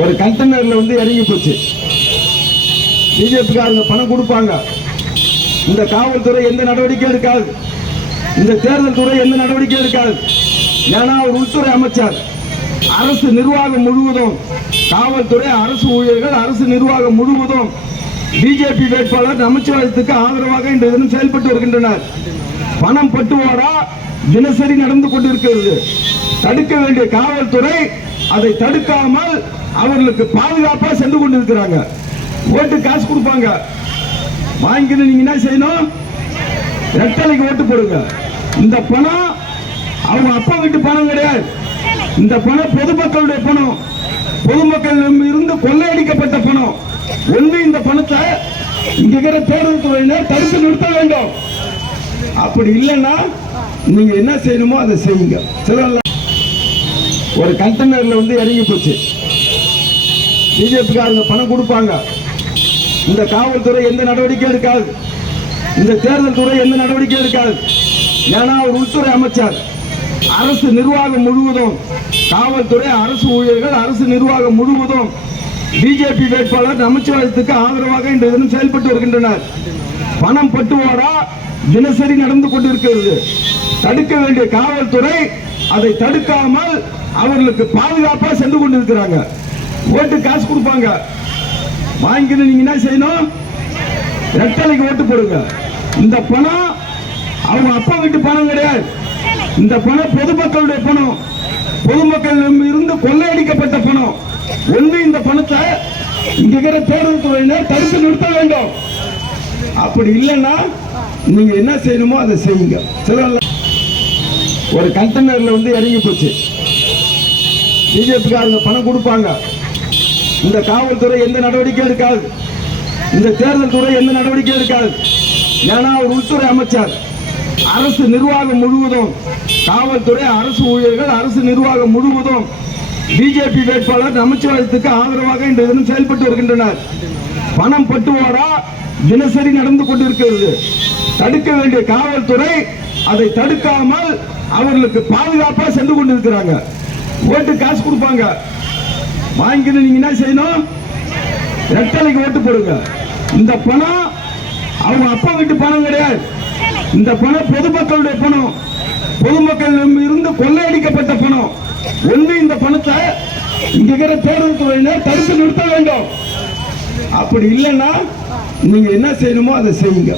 ஒரு கண்டெய்னர்ல இறங்கி போச்சு. பிஜேபிக்காரங்க பணம் கொடுப்பாங்க. இந்த காவல்துறை எந்த நடவடிக்கை எடுக்காது, இந்த தேர்தல் துறை எந்த நடவடிக்கை எடுக்காது. ஏன்னா அவர் உள்துறை அமைச்சர். அரசு நிர்வாகம் முழுவதும், காவல்துறை, அரசு ஊழியர்கள், அரசு நிர்வாகம் முழுவதும் பிஜேபி வேட்பாளர் நமச்சிவாயத்துக்கு ஆதரவாக இன்று தினம் செயல்பட்டு வருகின்றனர். பணம் பட்டுவாடா தினசரி நடந்து கொண்டிருக்கிறது. தடுக்க வேண்டிய காவல்துறை அதை தடுக்காமல் அவர்களுக்கு பாதுகாப்பா சென்று கொண்டிருக்கிறாங்க. ஓட்டு காசு கொடுப்பாங்க, வாங்கிட்டு நீங்க என்ன செய்யணும்? ரெட்டலைக்கு ஓட்டு போடுங்க. இந்த பணம் அவங்க அப்பா வீட்டு பணம் கிடையாது. இந்த பணம் பொதுமக்களுடைய பணம், பொதுமக்கள் இருந்து கொள்ளையடிக்கப்பட்ட பணம். ஒன்று இந்த பணத்தை இங்க இருக்கிற தேர்தல் துறையினர் தடுத்து நிறுத்த வேண்டும். அப்படி இல்லைன்னா நீங்க என்ன செய்யணுமோ அதை செய்யுங்க. ஒரு கண்டெய்னர்ல இறங்கி போச்சு. பிஜேபிக்காரங்க பணம் கொடுப்பாங்க. இந்த காவல்துறை எந்த நடவடிக்கை எடுக்காது, இந்த தேர்தல் துறை எந்த நடவடிக்கை எடுக்காது. ஏன்னா அவர் உள்துறை அமைச்சர். அரசு நிர்வாகம் முழுவதும், காவல்துறை, அரசு ஊழியர்கள், அரசு நிர்வாகம் முழுவதும் பிஜேபி வேட்பாளர் நமச்சிவாயத்துக்கு ஆதரவாக இன்று தினம் செயல்பட்டு வருகின்றனர். பணம் பட்டுவாடா தினசரி நடந்து கொண்டிருக்கிறது. தடுக்க வேண்டிய காவல்துறை அதை தடுக்காமல் அவர்களுக்கு பாதுகாப்பா சென்று கொண்டிருக்கிறாங்க. ஓட்டு காசு கொடுப்பாங்க, வாங்கிட்டு நீங்க என்ன செய்யணும்? ரெட்டலைக்கு ஓட்டு போடுங்க. இந்த பணம் அவங்க அப்பா வீட்டு பணம் கிடையாது. இந்த பணம் பொதுமக்களுடைய பணம், பொதுமக்கள் இருந்து கொள்ளையடிக்கப்பட்ட பணம். ஒன்று இந்த பணத்தை இங்க இருக்கிற தேர்தல் துறையினர் தடுத்து நிறுத்த வேண்டும். அப்படி இல்லைன்னா நீங்க என்ன செய்யணுமோ அதை செய்யுங்க. ஒரு கண்டெய்னர்ல இறங்கி போச்சு. பிஜேபிக்காரங்க பணம் கொடுப்பாங்க. இந்த காவல்துறை எந்த நடவடிக்கை எடுக்காது, இந்த தேர்தல் துறை எந்த நடவடிக்கை எடுக்காது. ஏன்னா அவர் உள்துறை அமைச்சர். அரசு நிர்வாகம் முழுவதும், காவல்துறை, அரசு ஊழியர்கள், அரசு நிர்வாகம் முழுவதும் பிஜேபி வேட்பாளர் நமச்சிவாயத்துக்கு ஆதரவாக இன்று தினம் செயல்பட்டு வருகின்றனர். பணம் பட்டுவாடா தினசரி நடந்து கொண்டிருக்கிறது. தடுக்க வேண்டிய காவல்துறை அதை தடுக்காமல் அவர்களுக்கு பாதுகாப்பா சென்று கொண்டிருக்கிறாங்க. ஓட்டு காசு கொடுப்பாங்க, வாங்கிட்டு நீங்க என்ன செய்யணும்? ரெட்டலைக்கு ஓட்டு போடுங்க. இந்த பணம் அவங்க அப்பா வீட்டு பணம் கிடையாது. இந்த பணம் பொதுமக்களுடைய பணம், பொதுமக்கள் இருந்து கொள்ளையடிக்கப்பட்ட பணம். ஒன்று இந்த பணத்தை இங்க இருக்கிற தேர்தல் துறையினர் தடுத்து நிறுத்த வேண்டும். அப்படி இல்லைன்னா நீங்க என்ன செய்யணுமோ அதை செய்யுங்க.